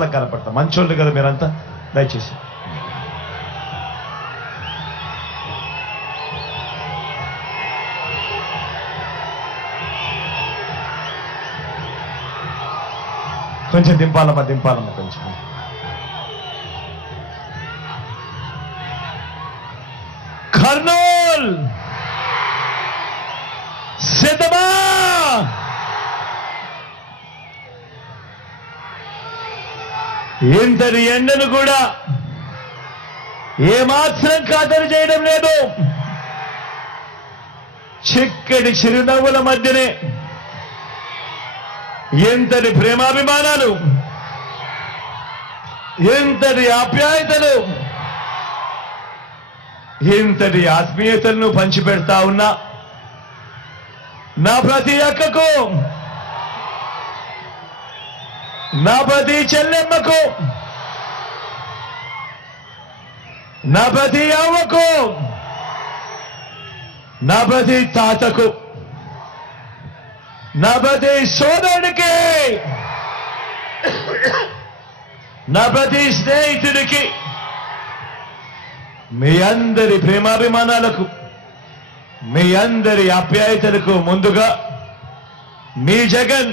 వాళ్ళకి కనపడతాం. మంచోళ్ళు కదా మీరంతా? దయచేసి. కొంచెం దింపాలమ్మా దింపాలమ్మా కొంచెం. కర్నూల్! సిద్ధమా? ఇంతటి ఎండను కూడా ఏమాత్రం ఖాతరు చేయడం లేదు. చిక్కటి చిరునవ్వుల మధ్యనే ఎంతటి ప్రేమాభిమానాలు ఎంతటి ఆప్యాయతలు ఇంతటి ఆత్మీయతలను పంచిపెడతా ఉన్నా నా ప్రతి అక్కకు నబది చెల్లెమ్మకు నబది ప్రతి అవ్వకు తాతకు నబది సోదరుడికి నబది స్నేహితుడికి మీ అందరి ప్రేమాభిమానాలకు మీ అందరి ఆప్యాయతలకు ముందుగా మీ జగన్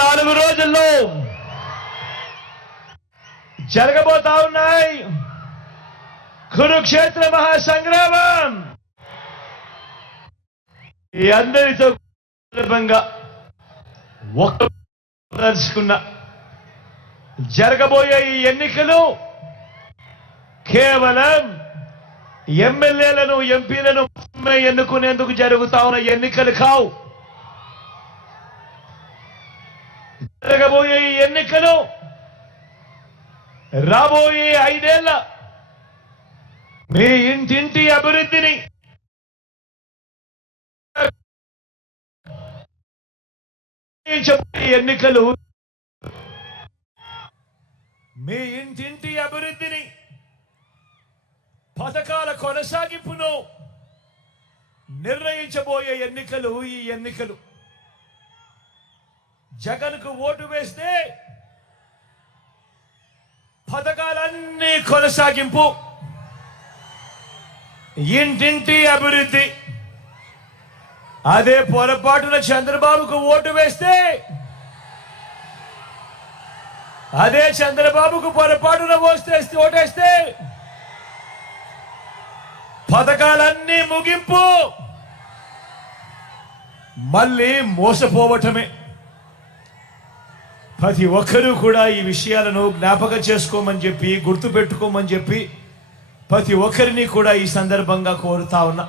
నాలుగు రోజుల్లో జరగబోతా ఉన్నాయి. కురుక్షేత్ర మహాసంగ్రామం. ఈ అందరితో సందర్భంగా ఒక్క దర్శకున్న జరగబోయే ఈ ఎన్నికలు కేవలం ఎమ్మెల్యేలను ఎంపీలను ఎన్నుకునేందుకు జరుగుతా ఉన్న ఎన్నికలు కావు. జరగబోయే ఈ ఎన్నికలు రాబోయే ఐదేళ్ళ మీ ఇంటింటి అభివృద్ధిని చెప్పే ఎన్నికలు మీ ఇంటింటి అభివృద్ధిని పథకాల కొనసాగింపును నిర్ణయించబోయే ఎన్నికలు ఈ ఎన్నికలు. జగన్కు ఓటు వేస్తే పథకాలన్నీ కొనసాగింపు. ఇంటింటి అభివృద్ధి. అదే పొరపాటున చంద్రబాబుకు ఓటు వేస్తే అదే చంద్రబాబుకు పొరపాటున ఓస్తే ఓటేస్తే పథకాలన్నీ ముగింపు. మళ్ళీ మోసపోవటమే. ప్రతి ఒక్కరూ కూడా ఈ విషయాలను జ్ఞాపకం చేసుకోమని చెప్పి గుర్తుపెట్టుకోమని చెప్పి ప్రతి ఒక్కరిని కూడా ఈ సందర్భంగా కోరుతా ఉన్నా.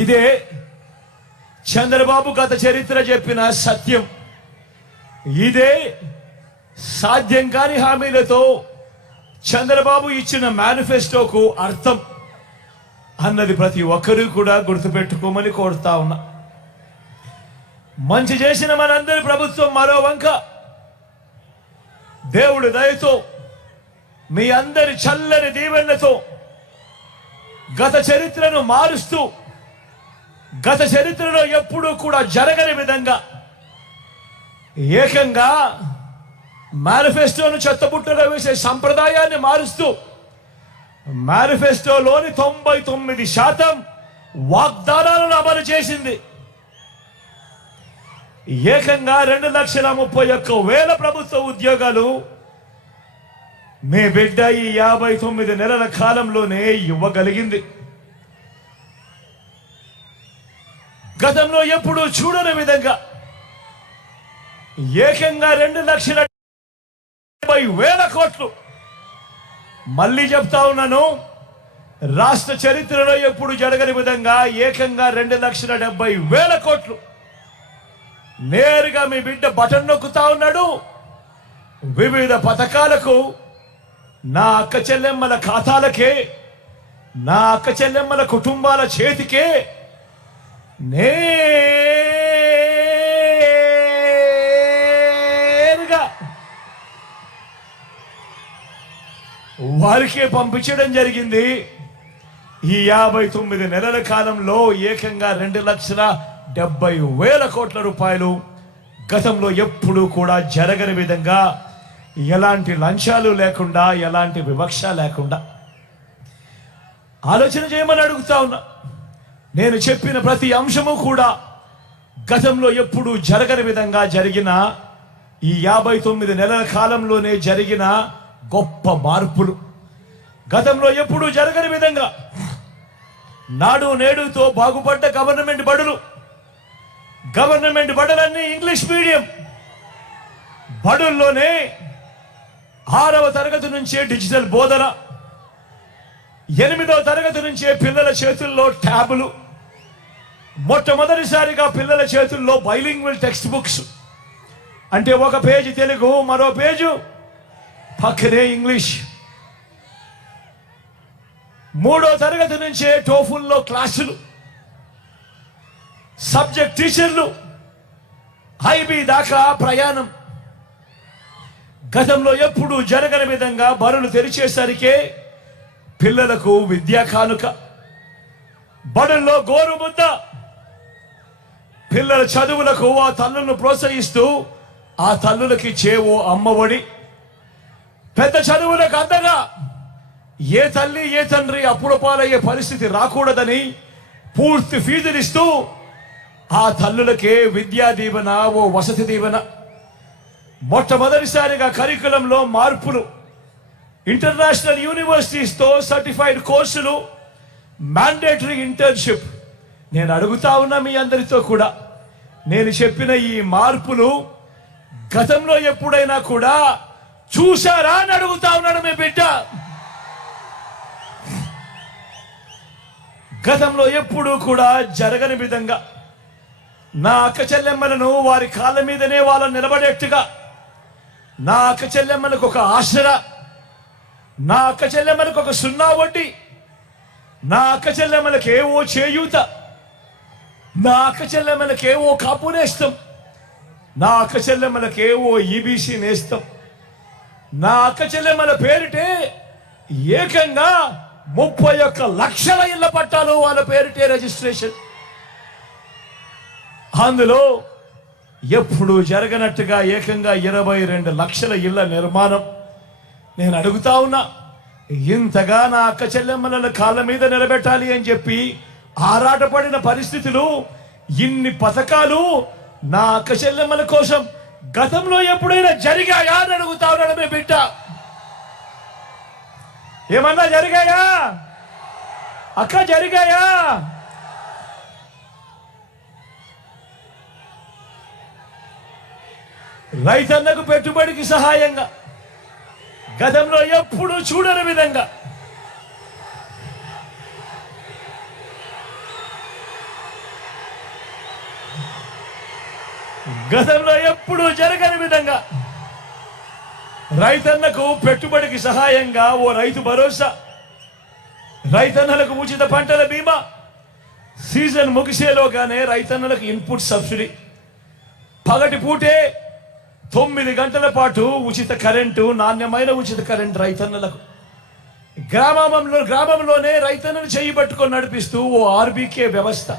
ఇదే చంద్రబాబు గత చరిత్ర చెప్పిన సత్యం. ఇదే సాధ్యం కాని హామీలతో చంద్రబాబు ఇచ్చిన మేనిఫెస్టోకు అర్థం అన్నది ప్రతి ఒక్కరూ కూడా గుర్తుపెట్టుకోమని కోరుతా ఉన్నా. మంచి చేసిన మనందరి ప్రభుత్వం మరో వంక. దేవుడి దయతో మీ అందరి చల్లని దీవెనతో గత చరిత్రను మారుస్తూ గత చరిత్రలో ఎప్పుడూ కూడా జరగని విధంగా ఏకంగా మేనిఫెస్టోను చెత్తబుట్టలో వేసే సంప్రదాయాన్ని మారుస్తూ మేనిఫెస్టోలోని తొంభై తొమ్మిది శాతం వాగ్దానాలను అమలు చేసింది. ఏకంగా రెండు లక్షల ముప్పై ఒక్క వేల ప్రభుత్వ ఉద్యోగాలు మీ బిడ్డ ఈ యాభై తొమ్మిది నెలల కాలంలోనే ఇవ్వగలిగింది. గతంలో ఎప్పుడూ చూడని విధంగా ఏకంగా రెండు లక్షల డెబ్బై వేల కోట్లు. మళ్ళీ చెప్తా ఉన్నాను రాష్ట్ర చరిత్రలో ఎప్పుడు జరగని విధంగా ఏకంగా రెండు లక్షల డెబ్బై వేల కోట్లు. నేరుగా మీ బిడ్డ బటన్ నొక్కుతా ఉన్నాడు. వివిధ పథకాలకు నా అక్క చెల్లెమ్మల ఖాతాలకే నా అక్క చెల్లెమ్మల కుటుంబాల చేతికే నేరుగా వారికే పంపించడం జరిగింది. ఈ యాభై తొమ్మిది నెలల కాలంలో ఏకంగా రెండు లక్షల డెబ్బై వేల కోట్ల రూపాయలు గతంలో ఎప్పుడూ కూడా జరగని విధంగా ఎలాంటి లంచాలు లేకుండా ఎలాంటి వివక్ష లేకుండా. ఆలోచన చేయమని అడుగుతా ఉన్నా. నేను చెప్పిన ప్రతి అంశము కూడా గతంలో ఎప్పుడూ జరగని విధంగా జరిగిన ఈ యాభై తొమ్మిది నెలల కాలంలోనే జరిగిన గొప్ప మార్పులు. గతంలో ఎప్పుడూ జరగని విధంగా నాడు నేడుతో బాగుపడ్డ గవర్నమెంట్ బడులు. గవర్నమెంట్ బడులన్నీ ఇంగ్లీష్ మీడియం. బడుల్లోనే ఆరవ తరగతి నుంచే డిజిటల్ బోధన ఎనిమిదవ తరగతి నుంచే పిల్లల చేతుల్లో ట్యాబులు మొట్టమొదటిసారిగా పిల్లల చేతుల్లో బైలింగ్వల్ టెక్స్ట్ బుక్స్. అంటే ఒక పేజీ తెలుగు మరో పేజు పక్కనే ఇంగ్లీష్. మూడో తరగతి నుంచే టోఫుల్లో క్లాసులు. సబ్జెక్ట్ టీచర్లు హైబీ దాకా ప్రయాణం. గతంలో ఎప్పుడు జరగని విధంగా బరులు తెరిచేసరికే పిల్లలకు విద్యా కానుక. బడుల్లో గోరు ముద్ద పిల్లల చదువులకు ఆ తల్లులను ప్రోత్సహిస్తూ ఆ తల్లులకి చేవో అమ్మఒడి పెద్ద చదువులకు అందగా ఏ తల్లి ఏ తండ్రి అప్పుల పాలయ్యే పరిస్థితి రాకూడదని పూర్తి ఫీజులిస్తూ ఆ తల్లులకే విద్యా దీవెన ఓ వసతి దీవెన. మొట్టమొదటిసారిగా కరికులంలో మార్పులు. ఇంటర్నేషనల్ యూనివర్సిటీస్తో సర్టిఫైడ్ కోర్సులు మ్యాండేటరీ ఇంటర్న్షిప్. నేను అడుగుతా ఉన్నా మీ అందరితో కూడా. నేను చెప్పిన ఈ మార్పులు గతంలో ఎప్పుడైనా కూడా చూశారా అని అడుగుతా ఉన్నాడు మీ బిడ్డ. గతంలో ఎప్పుడూ కూడా జరగని విధంగా నా అక్క చెల్లెమ్మలను వారి కాళ్ళ మీదనే వాళ్ళని నిలబడేట్టుగా. నా అక్క చెల్లెమ్మలకు ఒక ఆసరా నా అక్క చెల్లెమ్మలకు ఒక సున్నా వడ్డీ. నా అక్క చెల్లెమ్మలకు ఏవో చేయూత. నా అక్క చెల్లెమ్మలకు ఏవో కాపు నేస్తాం. నా అక్క చెల్లెమ్మలకు ఏవో ఈబీసీ నేస్తాం. నా అక్క చెల్లెమ్మల పేరిటే ఏకంగా ముప్పై ఒక్క లక్షల ఇళ్ళ పట్టాలు వాళ్ళ పేరిటే రిజిస్ట్రేషన్. అందులో ఎప్పుడు జరగనట్టుగా ఏకంగా ఇరవై రెండు లక్షల ఇళ్ళ నిర్మాణం నేను అడుగుతా ఉన్నా ఇంతగా నా అక్క చెల్లెమ్మల కాళ్ళ మీద నిలబెట్టాలి అని చెప్పి ఆరాటపడిన పరిస్థితులు ఇన్ని పథకాలు నా అక్క చెల్లెమ్మల కోసం గతంలో ఎప్పుడైనా జరిగాయా అని అడుగుతా ఉన్నాడు మీ బిడ్డ. ఏమన్నా జరిగాయా? అక్క జరిగాయా? రైతన్నకు పెట్టుబడికి సహాయంగా. గతంలో ఎప్పుడు చూడని విధంగా. గతంలో ఎప్పుడు జరగని విధంగా. రైతన్నకు పెట్టుబడికి సహాయంగా ఓ రైతు భరోసా. రైతన్నలకు ఉచిత పంటల బీమా. సీజన్ ముగిసేలోగానే రైతన్నలకు ఇన్పుట్ సబ్సిడీ. పగటి పూటే తొమ్మిది గంటల పాటు ఉచిత కరెంటు నాణ్యమైన ఉచిత కరెంటు రైతన్నలకు. గ్రామంలో గ్రామంలోనే రైతన్నను చేయి పట్టుకొని నడిపిస్తూ ఓ ఆర్బీకే వ్యవస్థ.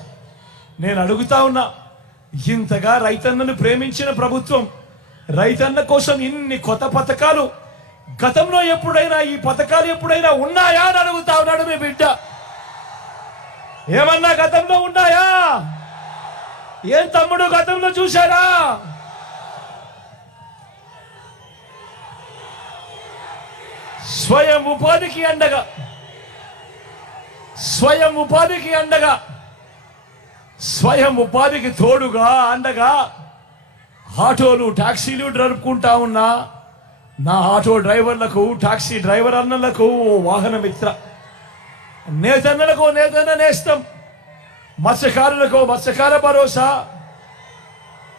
నేను అడుగుతా ఉన్నా ఇంతగా రైతన్నను ప్రేమించిన ప్రభుత్వం రైతన్న కోసం ఇన్ని కొత్త పథకాలు గతంలో ఎప్పుడైనా ఈ పథకాలు ఎప్పుడైనా ఉన్నాయా అని అడుగుతా ఉన్నాడు మీ బిడ్డ. ఏమన్నా గతంలో ఉన్నాయా? ఏం తమ్ముడు గతంలో చూశారా స్వయం ఉపాధికి అండగా. స్వయం ఉపాధికి అండగా. స్వయం ఉపాధికి తోడుగా అండగా. ఆటోలు టాక్సీలు నడుపుకుంటా ఉన్నా నా ఆటో డ్రైవర్లకు టాక్సీ డ్రైవర్ అన్నలకు ఓ వాహన మిత్ర నేతన్నలకు నేతన్న నేస్తం. మత్స్యకారులకు మత్స్యకార భరోసా.